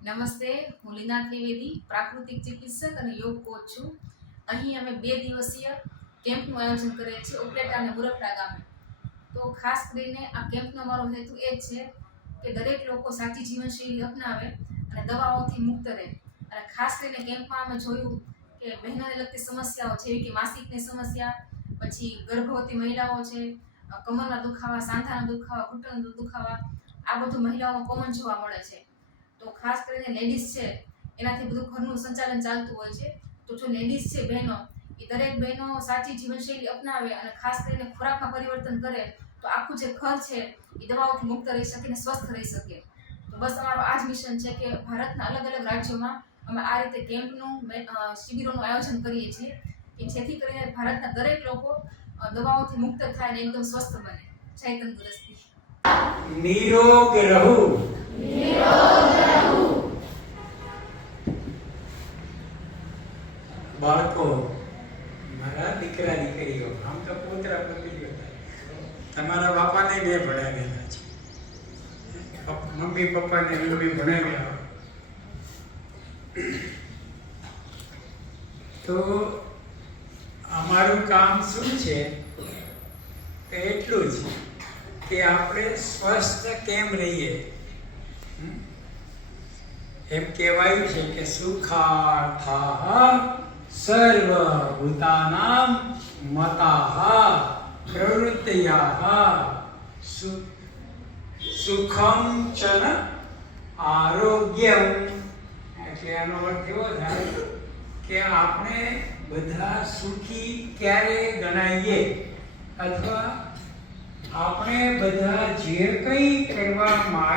નમસ્તે, હું લીના ત્રિવેદી, પ્રાકૃતિક ચિકિત્સક અને યોગ કોચ છું. અહીં અમે બે દિવસીય કેમ્પનું આયોજન કરીએ છીએ, ઉપલેટા અને મુરખડા ગામે. તો ખાસ કરીને આ કેમ્પનો મારો હેતુ એ જ છે કે દરેક લોકો સાચી જીવનશૈલી અપનાવે અને દવાઓથી મુક્ત રહે. અને ખાસ કરીને કેમ્પમાં અમે જોયું કે બહેનોને લગતી સમસ્યાઓ જેવી કે માસિકની સમસ્યા, પછી ગર્ભવતી મહિલાઓ છે, કમરના દુખાવા, સાંધાના દુખાવા, ઘૂંટણના દુખાવા, આ બધું મહિલાઓમાં કોમન જોવા મળે છે. તો ખાસ કરીને લેડીઝ છે, એનાથી બધું ઘરનું સંચાલન ચાલતું હોય છે. તો જો લેડીઝ છે, બહેનો, એ દરેક બહેનો સાચી જીવનશૈલી અપનાવે અને ખાસ કરીને ખોરાકમાં પરિવર્તન કરે, તો આખું જે ઘર છે, એ દવાઓથી મુક્ત રહી શકે અને સ્વસ્થ રહી શકે. તો બસ અમારો આ જ મિશન છે કે ભારતના અલગ અલગ રાજ્યોમાં અમે આ રીતે કેમ્પનું શિબિરોનું આયોજન કરીએ છીએ કે જેથી કરીને ભારતના દરેક લોકો દવાઓથી મુક્ત થાય અને એકદમ સ્વસ્થ બને. જય તંદુરસ્તી. નિરોગ રહું. બાળકો, મારા દીકરા, દીકરીઓ, આમ તો પોતરા પોતરીઓ તમારા બાપાને બે ભણાવેલા છે. મમ્મી પપ્પાને મેં ભણાવ્યા તો અમારું કામ શું છે? તો એટલું જ કે આપણે સ્વસ્થ કેમ રહીએ? એમ કહેવાયું છે કે સુખાર્થાઃ સર્વભૂતાનાં મતાઃ પ્રવૃત્તયઃ સુ- સુખમ ચન આરોગ્યમ એટલે એનો અર્થ એવો થાય કે આપણે બધા સુખી ક્યારે ગણાઈએ અથવા આપણે બધા જે કંઈ કરવા માંગ